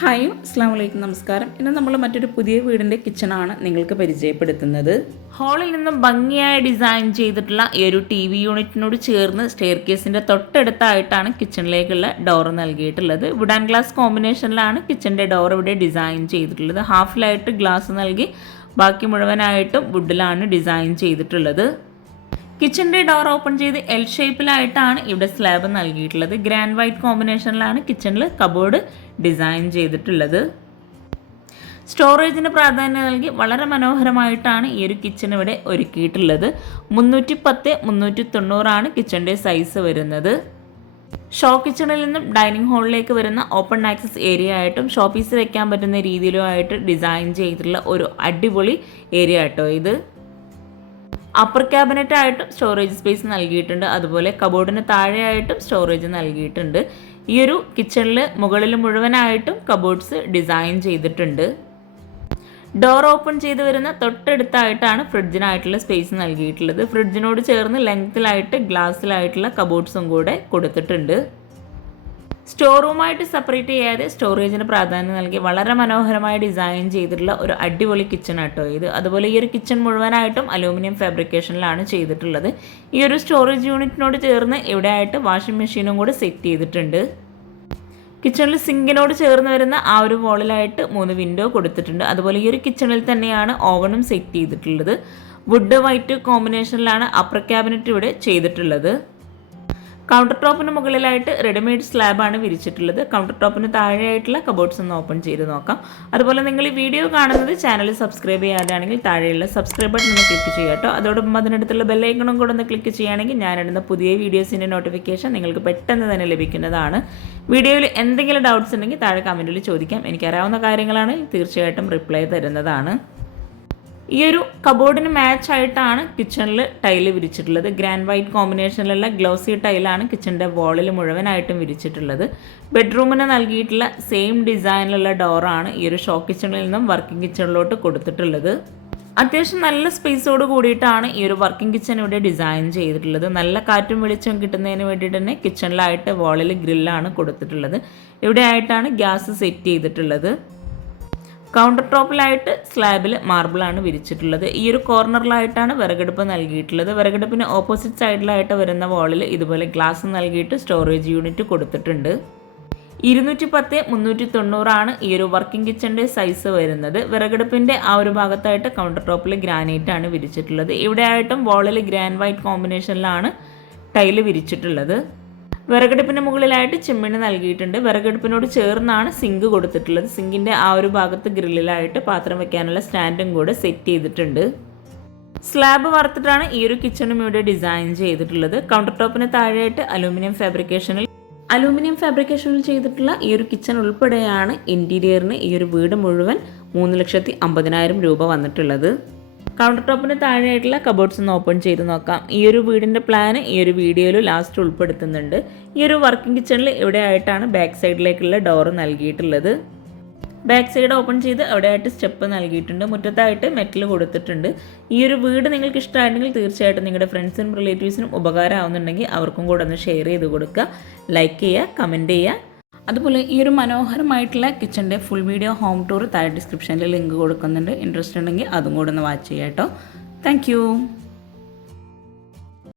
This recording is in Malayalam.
ഹായ് അസ്സാം വലൈക്കും നമസ്കാരം. ഇന്ന് നമ്മൾ മറ്റൊരു പുതിയ വീടിന്റെ കിച്ചണാണ് നിങ്ങൾക്ക് പരിചയപ്പെടുത്തുന്നത്. ഹാളിൽ നിന്നും ഭംഗിയായി ഡിസൈൻ ചെയ്തിട്ടുള്ള ഈ ഒരു ടി വി യൂണിറ്റിനോട് ചേർന്ന് സ്റ്റെയർ കേസിന്റെ തൊട്ടടുത്തായിട്ടാണ് കിച്ചണിലേക്കുള്ള ഡോർ നൽകിയിട്ടുള്ളത്. വുഡ് ആൻഡ് ഗ്ലാസ് കോമ്പിനേഷനിലാണ് കിച്ചന്റെ ഡോർ ഇവിടെ ഡിസൈൻ ചെയ്തിട്ടുള്ളത്. ഹാഫിലായിട്ട് ഗ്ലാസ് നൽകി ബാക്കി മുഴുവനായിട്ടും വുഡിലാണ് ഡിസൈൻ ചെയ്തിട്ടുള്ളത്. കിച്ചന്റെ ഡോർ ഓപ്പൺ ചെയ്ത് എൽ ഷേപ്പിലായിട്ടാണ് ഇവിടെ സ്ലാബ് നൽകിയിട്ടുള്ളത്. ഗ്രാൻഡ് വൈറ്റ് കോമ്പിനേഷനിലാണ് കിച്ചണിൽ കബോർഡ് ഡിസൈൻ ചെയ്തിട്ടുള്ളത്. സ്റ്റോറേജിന് പ്രാധാന്യം നൽകി വളരെ മനോഹരമായിട്ടാണ് ഈ ഒരു കിച്ചൺ ഇവിടെ ഒരുക്കിയിട്ടുള്ളത്. മുന്നൂറ്റി പത്ത് മുന്നൂറ്റി തൊണ്ണൂറാണ് കിച്ചന്റെ സൈസ് വരുന്നത് ഷോ കിച്ചണിൽ നിന്നും ഡൈനിങ് ഹാളിലേക്ക് വരുന്ന ഓപ്പൺ ആക്സസ് ഏരിയ ആയിട്ടും ഷോപ്പീസ് വെക്കാൻ പറ്റുന്ന രീതിയിലും ആയിട്ട് ഡിസൈൻ ചെയ്തിട്ടുള്ള ഒരു അടിപൊളി ഏരിയ ആട്ടോ ഇത്. അപ്പർ ക്യാബിനറ്റ് ആയിട്ടും സ്റ്റോറേജ് സ്പേസ് നൽകിയിട്ടുണ്ട്. അതുപോലെ കബോർഡിന് താഴെയായിട്ടും സ്റ്റോറേജ് നൽകിയിട്ടുണ്ട്. ഈ ഒരു കിച്ചണിൽ മുകളിൽ മുഴുവനായിട്ടും കബോർഡ്സ് ഡിസൈൻ ചെയ്തിട്ടുണ്ട്. ഡോർ ഓപ്പൺ ചെയ്ത് വരുന്ന തൊട്ടടുത്തായിട്ടാണ് ഫ്രിഡ്ജിനായിട്ടുള്ള സ്പേസ് നൽകിയിട്ടുള്ളത്. ഫ്രിഡ്ജിനോട് ചേർന്ന് ലെങ്ത്തിലായിട്ട് ഗ്ലാസ്സിലായിട്ടുള്ള കബോർഡ്സും കൂടെ കൊടുത്തിട്ടുണ്ട്. സ്റ്റോർ റൂമായിട്ട് സെപ്പറേറ്റ് ചെയ്യാതെ സ്റ്റോറേജിന് പ്രാധാന്യം നൽകി വളരെ മനോഹരമായ ഡിസൈൻ ചെയ്തിട്ടുള്ള ഒരു അടിപൊളി കിച്ചൺ ആട്ടോ ഇത്. അതുപോലെ ഈ ഒരു കിച്ചൺ മുഴുവനായിട്ടും അലൂമിനിയം ഫാബ്രിക്കേഷനിലാണ് ചെയ്തിട്ടുള്ളത്. ഈ ഒരു സ്റ്റോറേജ് യൂണിറ്റിനോട് ചേർന്ന് ഇവിടെയായിട്ട് വാഷിംഗ് മെഷീനും കൂടെ സെറ്റ് ചെയ്തിട്ടുണ്ട്. കിച്ചണിൽ സിങ്കിനോട് ചേർന്ന് വരുന്ന ആ ഒരു വോളിലായിട്ട് മൂന്ന് വിൻഡോ കൊടുത്തിട്ടുണ്ട്. അതുപോലെ ഈ ഒരു കിച്ചണിൽ തന്നെയാണ് ഓവനും സെറ്റ് ചെയ്തിട്ടുള്ളത്. വുഡ് വൈറ്റ് കോമ്പിനേഷനിലാണ് അപ്പർ ക്യാബിനറ്റ് ഇവിടെ ചെയ്തിട്ടുള്ളത്. കൗണ്ടർ ടോപ്പിന് മുകളിലായിട്ട് റെഡിമെയ്ഡ് സ്ലാബാണ് വിരിച്ചിട്ടുള്ളത്. കൗണ്ടർ ടോപ്പിന് താഴെയായിട്ടുള്ള കബോർഡ്സ് ഒന്ന് ഓപ്പൺ ചെയ്ത് നോക്കാം. അതുപോലെ നിങ്ങൾ ഈ വീഡിയോ കാണുന്നത് ചാനൽ സബ്സ്ക്രൈബ് ചെയ്യാതാണെങ്കിൽ താഴെയുള്ള സബ്സ്ക്രൈബ് ബട്ടൺ ഒന്ന് ക്ലിക്ക് ചെയ്യുക കേട്ടോ. അതോടൊപ്പം അതിനടുത്തുള്ള ബെല്ലൈക്കണും കൂടെ ഒന്ന് ക്ലിക്ക് ചെയ്യുകയാണെങ്കിൽ ഞാനിടുന്ന പുതിയ വീഡിയോസിന്റെ നോട്ടിഫിക്കേഷൻ നിങ്ങൾക്ക് പെട്ടെന്ന് തന്നെ ലഭിക്കുന്നതാണ്. വീഡിയോയിൽ എന്തെങ്കിലും ഡൗട്ട്സ് ഉണ്ടെങ്കിൽ താഴെ കമന്റിൽ ചോദിക്കാം. എനിക്കറിയാവുന്ന കാര്യങ്ങളാണ് തീർച്ചയായിട്ടും റിപ്ലൈ തരുന്നതാണ്. ഈ ഒരു കബോർഡിന് മാച്ച് ആയിട്ടാണ് കിച്ചണിൽ ടൈൽ വിരിച്ചിട്ടുള്ളത്. ഗ്രാൻഡ് വൈറ്റ് കോമ്പിനേഷനിലുള്ള ഗ്ലോസി ടൈലാണ് കിച്ചണിന്റെ വാളിൽ മുഴുവനായിട്ടും വിരിച്ചിട്ടുള്ളത്. ബെഡ്റൂമിന് നൽകിയിട്ടുള്ള സെയിം ഡിസൈനിലുള്ള ഡോറാണ് ഈ ഒരു ഷോ കിച്ചണിൽ നിന്നും വർക്കിംഗ് കിച്ചണിലോട്ട് കൊടുത്തിട്ടുള്ളത്. അത്യാവശ്യം നല്ല സ്പേസോട് കൂടിയിട്ടാണ് ഈ ഒരു വർക്കിംഗ് കിച്ചൺ ഇവിടെ ഡിസൈൻ ചെയ്തിട്ടുള്ളത്. നല്ല കാറ്റും വെളിച്ചവും കിട്ടുന്നതിന് വേണ്ടിയിട്ട് തന്നെ കിച്ചണിലായിട്ട് വാളിൽ ഗ്രില്ലാണ് കൊടുത്തിട്ടുള്ളത്. ഇവിടെ ആയിട്ടാണ് ഗ്യാസ് സെറ്റ് ചെയ്തിട്ടുള്ളത്. കൗണ്ടർ ടോപ്പിലായിട്ട് സ്ലാബിൽ മാർബിളാണ് വിരിച്ചിട്ടുള്ളത്. ഈ ഒരു കോർണറിലായിട്ടാണ് വിറകടുപ്പ് നൽകിയിട്ടുള്ളത്. വിറകടുപ്പിന് ഓപ്പോസിറ്റ് സൈഡിലായിട്ട് വരുന്ന വാളിൽ ഇതുപോലെ ഗ്ലാസ് നൽകിയിട്ട് സ്റ്റോറേജ് യൂണിറ്റ് കൊടുത്തിട്ടുണ്ട്. ഇരുന്നൂറ്റി പത്ത് മുന്നൂറ്റി തൊണ്ണൂറാണ് ഈ ഒരു വർക്കിംഗ് കിച്ചന്റെ സൈസ് വരുന്നത്. വിറകടുപ്പിന്റെ ആ ഒരു ഭാഗത്തായിട്ട് കൗണ്ടർ ടോപ്പിൽ ഗ്രാനൈറ്റ് ആണ് വിരിച്ചിട്ടുള്ളത്. ഇവിടെ ആയിട്ടും വാളിൽ ഗ്രാൻഡ് വൈറ്റ് കോമ്പിനേഷനിലാണ് ടൈൽ വിരിച്ചിട്ടുള്ളത്. വിറകടുപ്പിന് മുകളിലായിട്ട് ചിമ്മിണി നൽകിയിട്ടുണ്ട്. വിറകടുപ്പിനോട് ചേർന്നാണ് സിങ്ക് കൊടുത്തിട്ടുള്ളത്. സിങ്കിന്റെ ആ ഒരു ഭാഗത്ത് ഗ്രില്ലിലായിട്ട് പാത്രം വെക്കാനുള്ള സ്റ്റാൻഡും കൂടെ സെറ്റ് ചെയ്തിട്ടുണ്ട്. സ്ലാബ് വറുത്തിട്ടാണ് ഈ ഒരു കിച്ചണും ഇവിടെ ഡിസൈൻ ചെയ്തിട്ടുള്ളത്. കൗണ്ടർ ടോപ്പിന് താഴെയായിട്ട് അലൂമിനിയം ഫാബ്രിക്കേഷനിൽ അലൂമിനിയം ഫാബ്രിക്കേഷനിൽ ചെയ്തിട്ടുള്ള ഈ ഒരു കിച്ചൺ ഉൾപ്പെടെയാണ് ഇന്റീരിയറിന് ഈ ഒരു വീട് മുഴുവൻ മൂന്ന് ലക്ഷത്തി അമ്പതിനായിരം രൂപ വന്നിട്ടുള്ളത്. കൗണ്ടർ ടോപ്പിന് താഴെയായിട്ടുള്ള കബോർഡ്സ് ഒന്ന് ഓപ്പൺ ചെയ്ത് നോക്കാം. ഈ ഒരു വീടിന്റെ പ്ലാന് ഈ ഒരു വീഡിയോയിൽ ലാസ്റ്റ് ഉൾപ്പെടുത്തുന്നുണ്ട്. ഈ ഒരു വർക്കിംഗ് കിച്ചണിൽ ഇവിടെ ആയിട്ടാണ് ബാക്ക് സൈഡിലേക്കുള്ള ഡോർ നൽകിയിട്ടുള്ളത്? ബാക്ക് സൈഡ് ഓപ്പൺ ചെയ്ത് അവിടെയായിട്ട് സ്റ്റെപ്പ് നൽകിയിട്ടുണ്ട്? മുറ്റത്തായിട്ട് മെറ്റൽ കൊടുത്തിട്ടുണ്ട്. ഈ ഒരു വീട് നിങ്ങൾക്ക് ഇഷ്ടമായിട്ടുണ്ടെങ്കിൽ തീർച്ചയായിട്ടും നിങ്ങളുടെ ഫ്രണ്ട്സിനും റിലേറ്റീവ്സിനും ഉപകാരമാവുന്നുണ്ടെങ്കിൽ അവർക്കും കൂടെ ഒന്ന് ഷെയർ ചെയ്ത് കൊടുക്കുക. ലൈക്ക് ചെയ്യുക കമന്റ് ചെയ്യുക. അതുപോലെ ഈ ഒരു മനോഹരമായിട്ടുള്ള കിച്ചന്റെ ഫുൾ വീഡിയോ ഹോം ടൂർ താഴെ ഡിസ്ക്രിപ്ഷനിൽ ലിങ്ക് കൊടുക്കുന്നുണ്ട്. ഇൻട്രസ്റ്റ് ഉണ്ടെങ്കിൽ അതും കൂടെ ഒന്ന് വാച്ച് ചെയ്യാം കേട്ടോ താങ്ക്